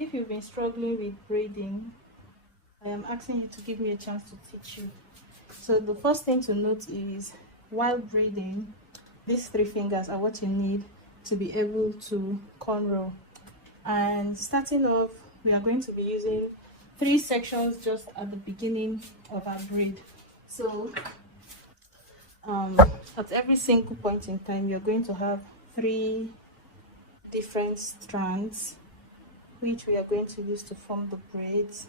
If you've been struggling with braiding, I am asking you to give me a chance to teach you. So the first thing to note is, while braiding, these three fingers are what you need to be able to cornrow. And starting off, we are going to be using 3 sections just at the beginning of our braid. So at every single point in time, you're going to have 3 different strands which we are going to use to form the braids.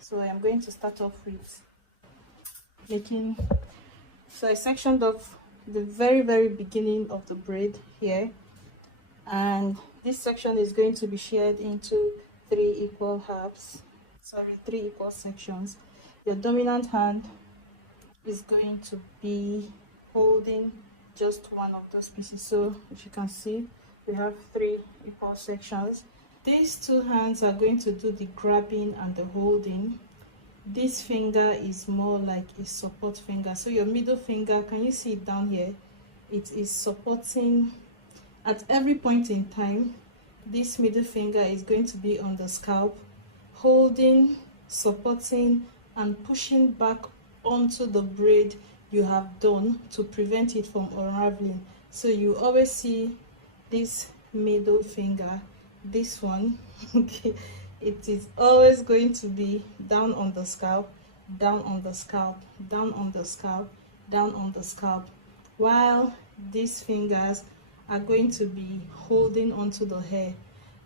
So I am going to start off with making, so I sectioned off the very beginning of the braid here, and this section is going to be shared into 3 equal sections. Your dominant hand is going to be holding just one of those pieces. So if you can see, we have 3 equal sections. These 2 hands are going to do the grabbing and the holding. This finger is more like a support finger. So your middle finger, can you see it down here? It is supporting at every point in time. This middle finger is going to be on the scalp, holding, supporting, and pushing back onto the braid you have done to prevent it from unraveling. So you always see this middle finger, this one, okay, it is always going to be down on the scalp, down on the scalp, down on the scalp, down on the scalp, while these fingers are going to be holding onto the hair.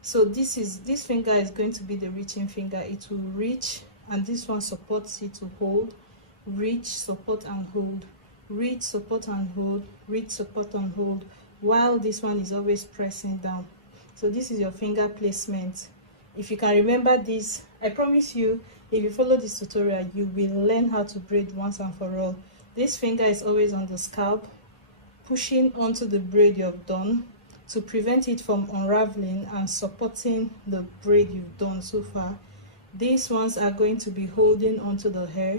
So this finger is going to be the reaching finger. It will reach, and this one supports it to hold, reach, support and hold, reach, support and hold, reach, support and hold, while this one is always pressing down. So this is your finger placement. If you can remember this, I promise you, if you follow this tutorial, you will learn how to braid once and for all. This finger is always on the scalp, pushing onto the braid you have done to prevent it from unraveling and supporting the braid you've done so far. These ones are going to be holding onto the hair.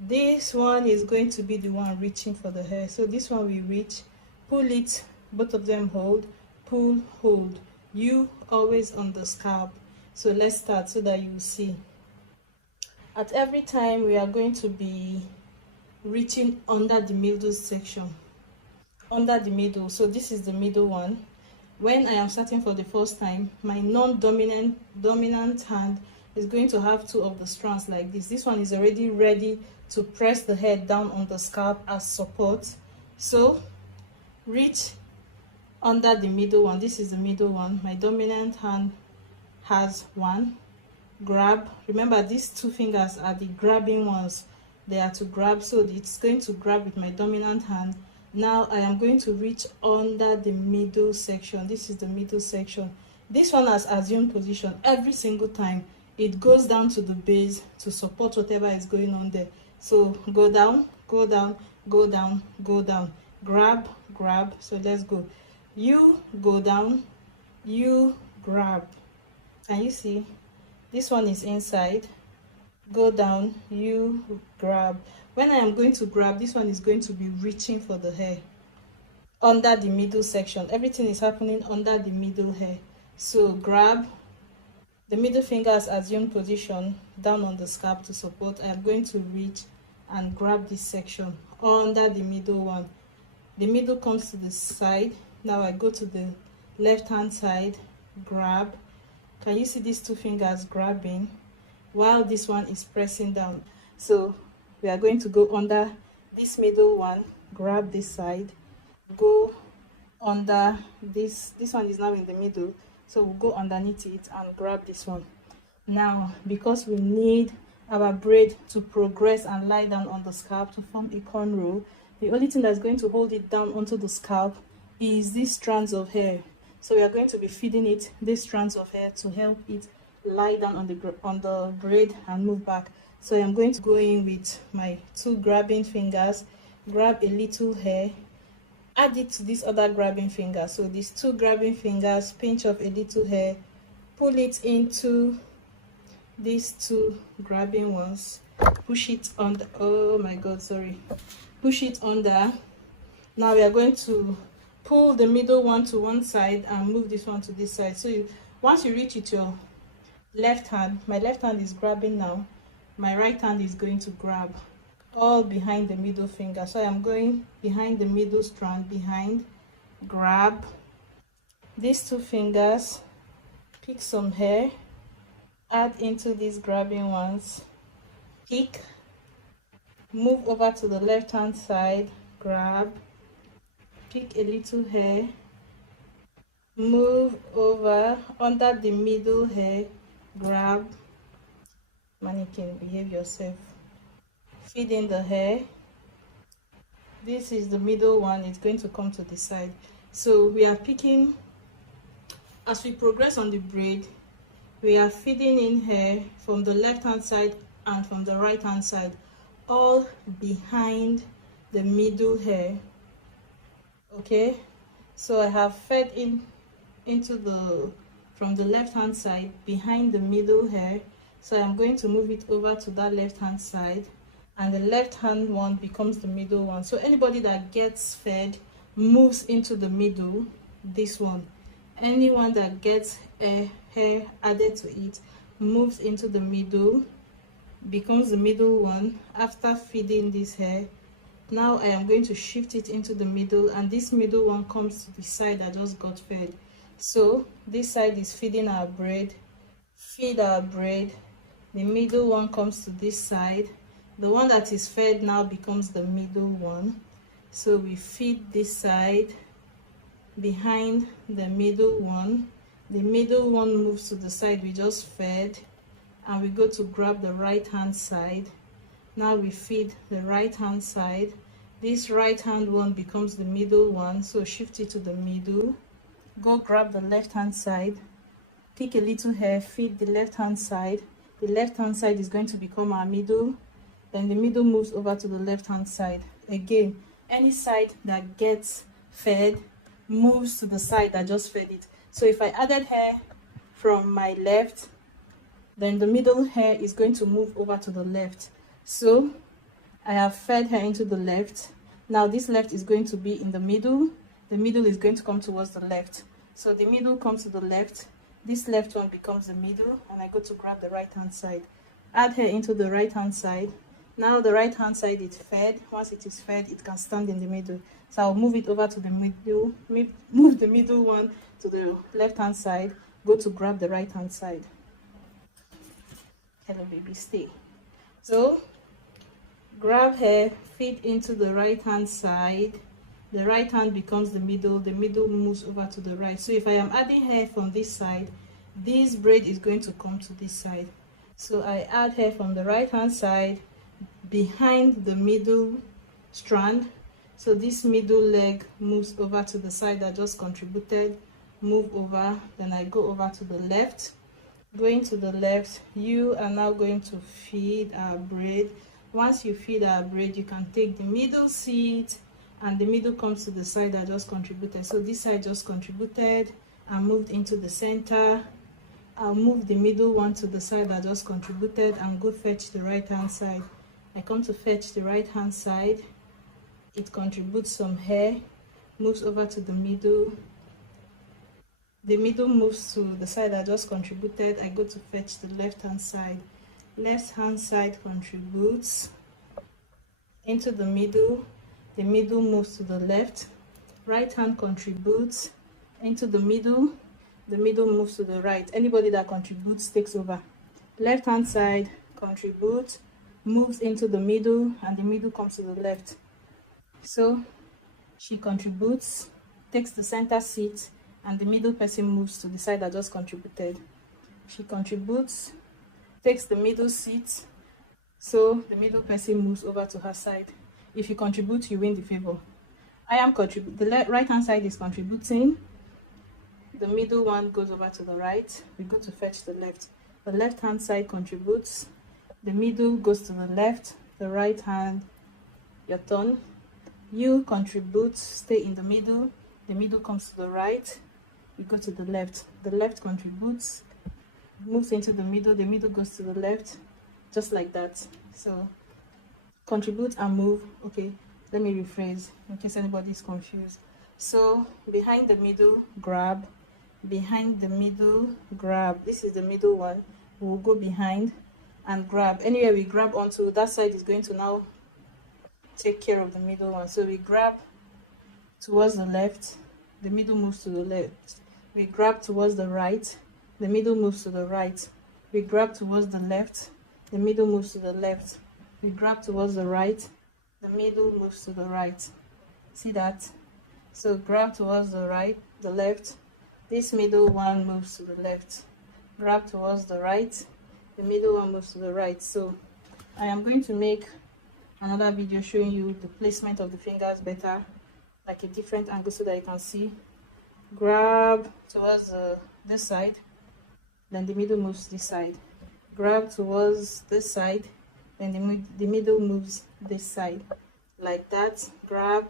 This one is going to be the one reaching for the hair. So this one we reach, pull it, both of them hold, pull, hold. You always on the scalp. So let's start so that you see. At every time we are going to be reaching under the middle section, under the middle. So this is the middle one. When I am starting for the first time, my dominant hand is going to have 2 of the strands like this. This one is already ready to press the head down on the scalp as support. So reach under the middle one. This is the middle one. My dominant hand has 1. Grab. Remember, these 2 fingers are the grabbing ones. They are to grab, so it's going to grab with my dominant hand. Now I am going to reach under the middle section. This is the middle section. This one has assumed position every single time. It goes down to the base to support whatever is going on there. So go down, go down, go down, go down, grab, grab. So let's go. You go down, you grab. Can you see? This one is inside. Go down, you grab. When I am going to grab, this one is going to be reaching for the hair under the middle section. Everything is happening under the middle hair. So grab. The middle finger has assumed position down on the scalp to support. I am going to reach and grab this section under the middle one. The middle comes to the side. Now I go to the left hand side, grab. Can you see these 2 fingers grabbing while this one is pressing down? So we are going to go under this middle one, grab this side, go under this one is now in the middle, so we'll go underneath it and grab this one. Now, because we need our braid to progress and lie down on the scalp to form a cornrow, the only thing that's going to hold it down onto the scalp is these strands of hair. So we are going to be feeding it these strands of hair to help it lie down on the braid and move back. So I'm going to go in with my 2 grabbing fingers, grab a little hair, add it to this other grabbing finger. So these 2 grabbing fingers, pinch off a little hair, pull it into these 2 grabbing ones, push it under. Oh my god, sorry. Push it under. Now we are going to pull the middle one to one side and move this one to this side. So once you reach it, your left hand, my left hand is grabbing now, my right hand is going to grab all behind the middle finger. So I am going behind the middle strand, behind, grab these two fingers, pick some hair, add into these grabbing ones, pick, move over to the left hand side, grab, pick a little hair, move over under the middle hair, grab, mannequin, behave yourself, feed in the hair. This is the middle one, it's going to come to the side. So we are picking, as we progress on the braid, we are feeding in hair from the left hand side and from the right hand side, all behind the middle hair. Okay, so I have fed in into the from the left hand side behind the middle hair. So I'm going to move it over to that left hand side, and the left hand one becomes the middle one. So anybody that gets fed moves into the middle, this one. Anyone that gets a hair added to it moves into the middle, becomes the middle one after feeding this hair. Now I am going to shift it into the middle, and this middle one comes to the side that just got fed. So this side is feeding our braid, feed our braid, the middle one comes to this side, the one that is fed now becomes the middle one. So we feed this side behind the middle one, the middle one moves to the side we just fed, and we go to grab the right hand side. Now we feed the right hand side, this right hand one becomes the middle one, so shift it to the middle, go grab the left hand side, pick a little hair, feed the left hand side, the left hand side is going to become our middle, then the middle moves over to the left hand side. Again, any side that gets fed moves to the side that just fed it. So if I added hair from my left, then the middle hair is going to move over to the left. So I have fed her into the left. Now this left is going to be in the middle is going to come towards the left. So the middle comes to the left, this left one becomes the middle, and I go to grab the right hand side, add her into the right hand side. Now the right hand side is fed. Once it is fed, it can stand in the middle. So I'll move it over to the middle, move the middle one to the left hand side, go to grab the right hand side. Hello baby, stay. So grab her, feed into the right hand side, the right hand becomes the middle moves over to the right. So if I am adding hair from this side, this braid is going to come to this side. So I add hair from the right hand side behind the middle strand, so this middle leg moves over to the side that just contributed, move over, then I go over to the left. Going to the left, you are now going to feed our braid. Once you feed our braid, you can take the middle seat, and the middle comes to the side that just contributed. So this side just contributed and moved into the center. I'll move the middle one to the side that just contributed and go fetch the right hand side. I come to fetch the right hand side, it contributes some hair, moves over to the middle moves to the side that just contributed. I go to fetch the left hand side contributes into the middle moves to the left, right hand contributes into the middle moves to the right. Anybody that contributes takes over. Left hand side contributes, moves into the middle, and the middle comes to the left. So she contributes, takes the center seat, and the middle person moves to the side that just contributed. She contributes, takes the middle seat, so the middle person moves over to her side. If you contribute, you win the favor. I am the right hand side is contributing, the middle one goes over to the right, we go to fetch the left. The left hand side contributes, the middle goes to the left, the right hand, your turn. You contribute, stay in the middle comes to the right, we go to the left contributes, moves into the middle goes to the left, just like that. So contribute and move. Okay, let me rephrase in case anybody is confused. So behind the middle, grab, behind the middle, grab. This is the middle one. we'll go behind and grab. Anywhere we grab onto, that side is going to now take care of the middle one. So we grab towards the left, the middle moves to the left. We grab towards the right, the middle moves to the right. We grab towards the left, the middle moves to the left. We grab towards the right, the middle moves to the right. See that? So grab towards the right, the left, this middle one moves to the left. Grab towards the right, the middle one moves to the right. So I am going to make another video showing you the placement of the fingers better, like a different angle, so that you can see. Grab towards this side, then the middle moves this side. Grab towards this side, then the middle moves this side, like that. Grab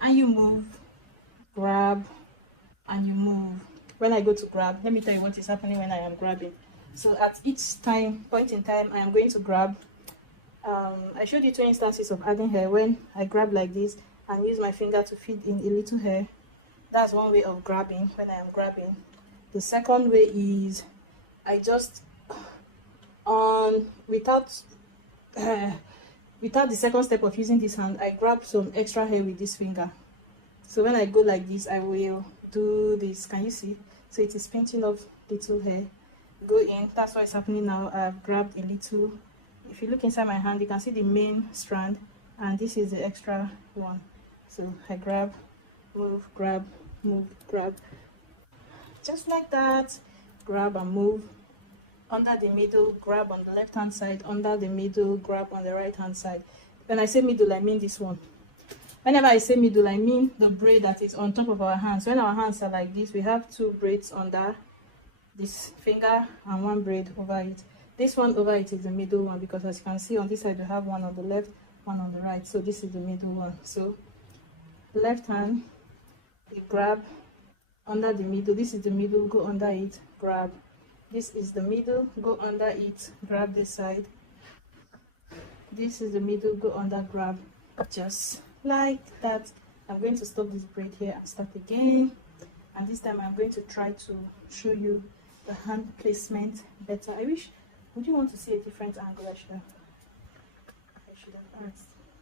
and you move, grab and you move. When I go to grab, let me tell you what is happening when I am grabbing. So at each point in time I am going to grab. I showed you 2 instances of adding hair. When I grab like this and use my finger to feed in a little hair, that's one way of grabbing when I am grabbing. The second way is I just without the second step of using this hand, I grab some extra hair with this finger. So when I go like this, I will do this. Can you see? So it is pinching off little hair. Go in. That's what is happening now. I've grabbed a little. If you look inside my hand, you can see the main strand, and this is the extra one. So I grab, move, grab, move, grab, just like that. Grab and move. Under the middle, grab on the left hand side. Under the middle, grab on the right hand side. When I say middle, I mean this one. Whenever I say middle, I mean the braid that is on top of our hands. When our hands are like this, we have 2 braids under this finger and 1 braid over it. This one over it is the middle one, because as you can see on this side, we have 1 on the left, 1 on the right. So this is the middle one. So left hand, you grab under the middle. This is the middle, go under it, grab. This is the middle, go under it, grab this side. This is the middle, go under, grab, just like that. I'm going to stop this braid here and start again, and this time I'm going to try to show you the hand placement better. Would you want to see a different angle? I should have asked.